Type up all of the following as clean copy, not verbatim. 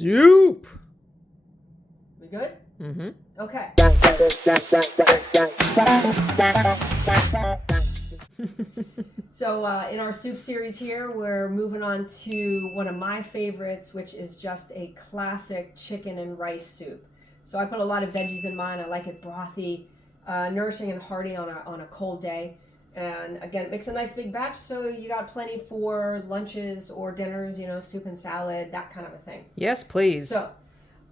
soup. We good? Mm-hmm. Okay. So in our soup series here, we're moving on to one of my favorites, which is just a classic chicken and rice soup. So I put a lot of veggies in mine. I like it brothy, nourishing and hearty on a cold day. And again, it makes a nice big batch, so you got plenty for lunches or dinners, soup and salad, that kind of a thing. Yes, please. So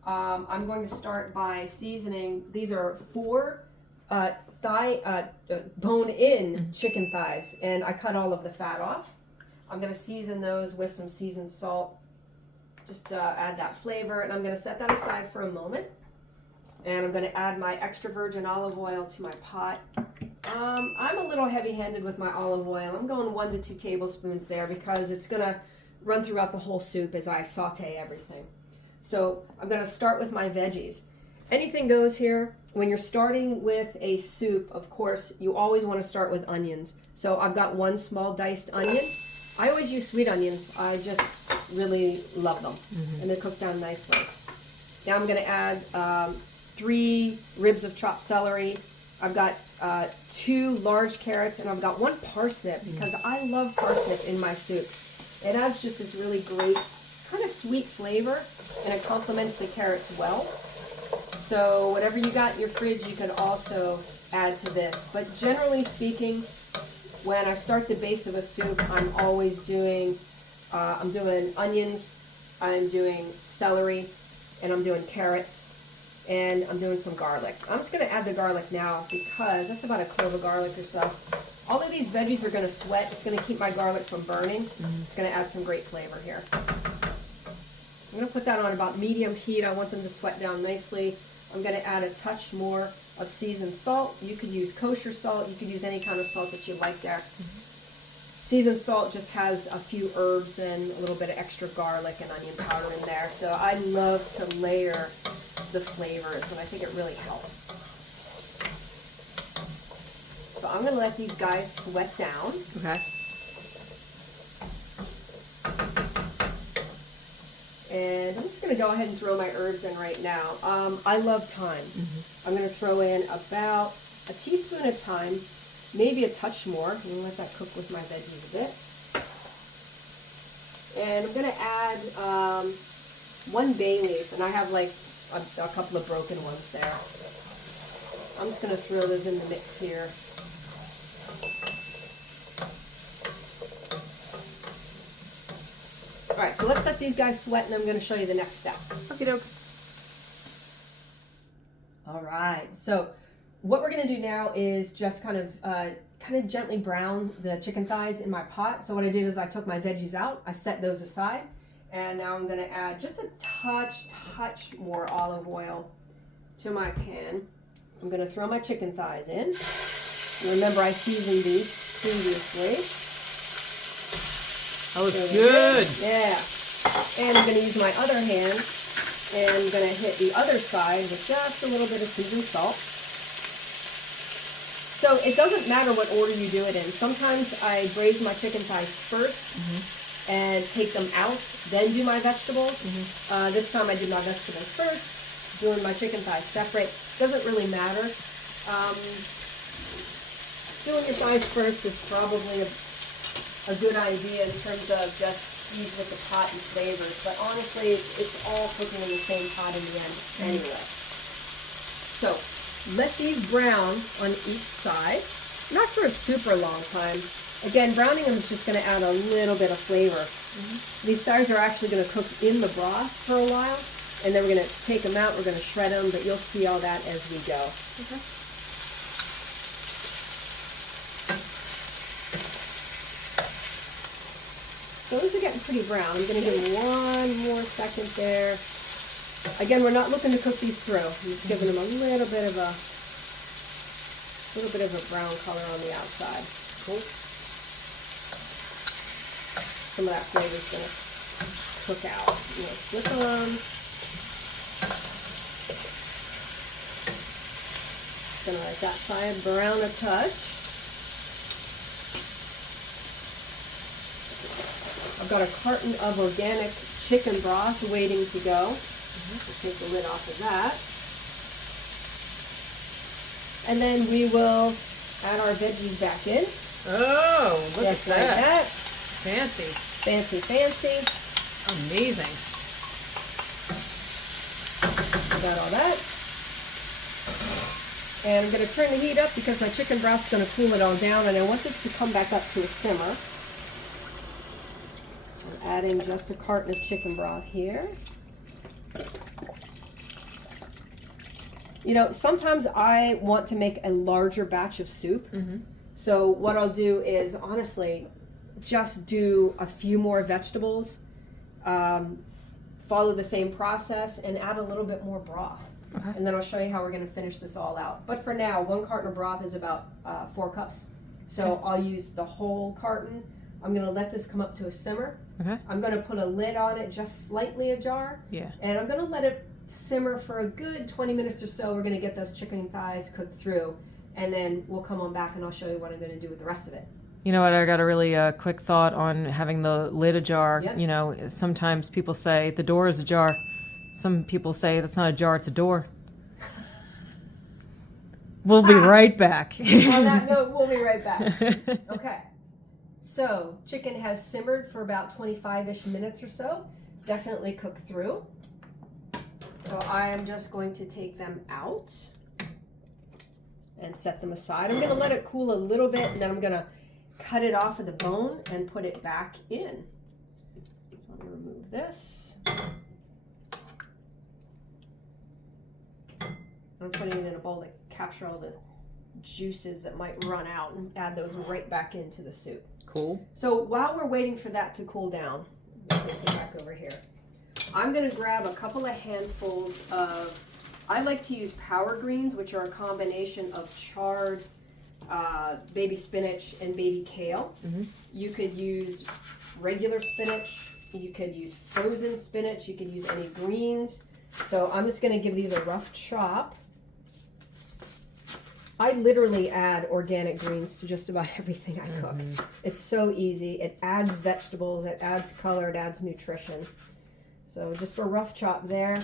I'm going to start by seasoning. These are 4 bone-in chicken thighs, and I cut all of the fat off. I'm going to season those with some seasoned salt, just add that flavor, and I'm going to set that aside for a moment. And I'm going to add my extra virgin olive oil to my pot. I'm a little heavy-handed with my olive oil. I'm going 1 to 2 tablespoons there because it's going to run throughout the whole soup as I saute everything. So I'm going to start with my veggies. Anything goes here. When you're starting with a soup, of course, you always want to start with onions. So I've got 1 small diced onion. I always use sweet onions. I just really love them. And they cook down nicely. Now I'm going to add 3 ribs of chopped celery. I've got 2 large carrots, and I've got 1 parsnip because I love parsnip in my soup. It adds just this really great kind of sweet flavor, and it complements the carrots well. So whatever you got in your fridge, you could also add to this. But generally speaking, when I start the base of a soup, I'm always doing, I'm doing onions, I'm doing celery, and I'm doing carrots, and I'm doing some garlic. I'm just going to add the garlic now because that's about a clove of garlic or so. All of these veggies are going to sweat. It's going to keep my garlic from burning. It's going to add some great flavor here. I'm going to put that on about medium heat. I want them to sweat down nicely. I'm going to add a touch more of seasoned salt. You could use kosher salt. You could use any kind of salt that you like there. Seasoned salt just has a few herbs and a little bit of extra garlic and onion powder in there. So I love to layer the flavors, and I think it really helps. So I'm going to let these guys sweat down. Okay. And I'm just going to go ahead and throw my herbs in right now. I love thyme. I'm going to throw in about a teaspoon of thyme, maybe a touch more. I'm going to let that cook with my veggies a bit. And I'm going to add 1 bay leaf, and I have like a couple of broken ones there. I'm just going to throw those in the mix here. All right, so let's let these guys sweat, and I'm going to show you the next step. Okie doke. All right, so what we're going to do now is just kind of gently brown the chicken thighs in my pot. So what I did is I took my veggies out, I set those aside, and now I'm going to add just a touch more olive oil to my pan. I'm going to throw my chicken thighs in. Remember, I seasoned these previously. That looks good. Yeah. And I'm going to use my other hand, and I'm going to hit the other side with just a little bit of seasoned salt. So it doesn't matter what order you do it in. Sometimes I braise my chicken thighs first and take them out, then do my vegetables. This time I did my vegetables first, doing my chicken thighs separate. Doesn't really matter. Doing your thighs first is probably a good idea in terms of just ease with the pot and flavors, but honestly, it's all cooking in the same pot in the end anyway. So let these brown on each side, not for a super long time. Again, browning them is just going to add a little bit of flavor. These thighs are actually going to cook in the broth for a while, and then we're going to take them out, we're going to shred them, but you'll see all that as we go. Those are getting pretty brown. I'm going to give them 1 more second there. Again, we're not looking to cook these through. I'm just giving them a little bit of a brown color on the outside. Cool. Some of that flavor is going to cook out. I'm going to flip them. Going to let that side brown a touch. I've got a carton of organic chicken broth waiting to go. We'll take the lid off of that. And then we will add our veggies back in. Oh, look at Just like that. that. Fancy. Fancy, fancy. Amazing. Got all that. And I'm going to turn the heat up because my chicken broth's going to cool it all down, and I want it to come back up to a simmer. I'm adding just a carton of chicken broth here. You know, sometimes I want to make a larger batch of soup. So what I'll do is, honestly, just do a few more vegetables, follow the same process, and add a little bit more broth. Okay. And then I'll show you how we're going to finish this all out. But for now, 1 carton of broth is about 4 cups. So Okay. I'll use the whole carton. I'm going to let this come up to a simmer. Okay. I'm going to put a lid on it, just slightly ajar. Yeah. And I'm going to let it simmer for a good 20 minutes or so. We're going to get those chicken thighs cooked through. And then we'll come on back and I'll show you what I'm going to do with the rest of it. You know what? I got a really quick thought on having the lid ajar. Yep. You know, sometimes people say the door is ajar. Some people say that's not a jar, it's a door. We'll be right back. On that note, we'll be right back. Okay. So, chicken has simmered for about 25-ish minutes or so. Definitely cooked through. So I am just going to take them out and set them aside. I'm going to let it cool a little bit, and then I'm going to cut it off of the bone and put it back in. So I'm going to remove this. I'm putting it in a bowl to capture all the juices that might run out and add those right back into the soup. Cool. So while we're waiting for that to cool down, I'll place it back over here. I'm going to grab a couple of handfuls of, I like to use power greens, which are a combination of charred baby spinach and baby kale. You could use regular spinach. You could use frozen spinach. You could use any greens. So I'm just going to give these a rough chop. I literally add organic greens to just about everything I cook. It's so easy. It adds vegetables, it adds color, it adds nutrition. So just a rough chop there.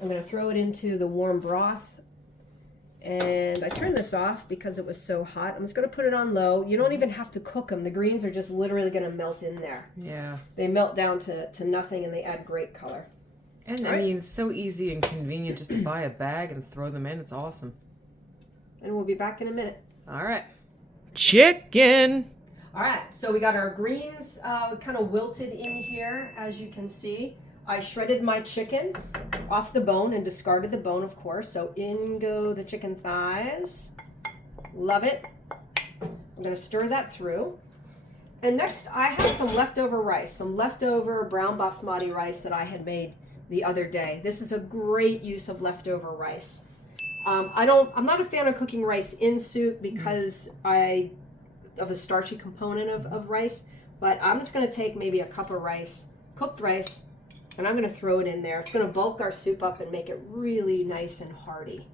I'm going to throw it into the warm broth. And I turned this off because it was so hot. I'm just going to put it on low. You don't even have to cook them. The greens are just literally going to melt in there. Yeah. They melt down to nothing and they add great color. And I mean, it's so easy and convenient just to buy a bag and throw them in. It's awesome. And we'll be back in a minute. All right. Chicken. All right, so we got our greens kind of wilted in here, as you can see. I shredded my chicken off the bone and discarded the bone, of course. So in go the chicken thighs. Love it. I'm going to stir that through. And next, I have some leftover rice, some leftover brown basmati rice that I had made the other day. This is a great use of leftover rice. I'm not a fan of cooking rice in soup because of the starchy component of rice, but I'm just going to take maybe a cup of rice, cooked rice, and I'm going to throw it in there. It's going to bulk our soup up and make it really nice and hearty.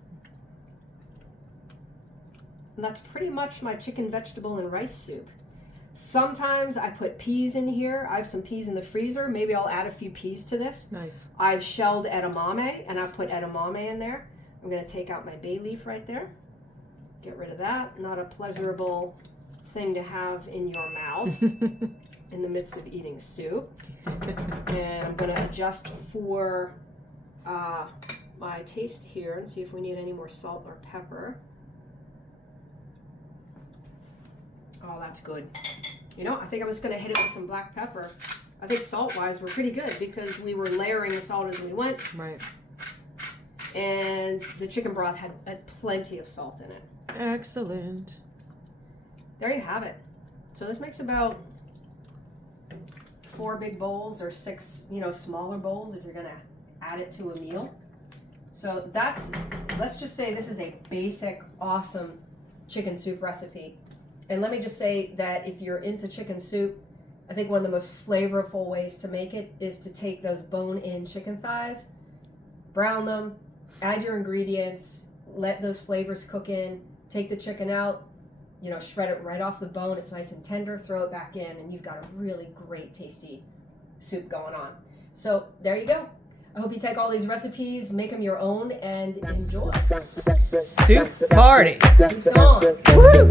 And that's pretty much my chicken, vegetable, and rice soup. Sometimes I put peas in here. I have some peas in the freezer. Maybe I'll add a few peas to this. Nice. I've shelled edamame, and I put edamame in there. I'm going to take out my bay leaf right there. Get rid of that. Not a pleasurable thing to have in your mouth in the midst of eating soup. And I'm going to adjust for my taste here and see if we need any more salt or pepper. Oh, that's good. You know, I think I'm just going to hit it with some black pepper. I think salt-wise, we're pretty good because we were layering the salt as we went. Right. And the chicken broth had plenty of salt in it. Excellent. There you have it. So this makes about 4 big bowls or 6, smaller bowls if you're going to add it to a meal. So let's just say this is a basic, awesome chicken soup recipe. And let me just say that if you're into chicken soup, I think one of the most flavorful ways to make it is to take those bone-in chicken thighs, brown them, add your ingredients, let those flavors cook in, take the chicken out, shred it right off the bone. It's nice and tender, throw it back in, and you've got a really great, tasty soup going on. So there you go. I hope you take all these recipes, make them your own, and enjoy. Soup party. Soup's on. Woo!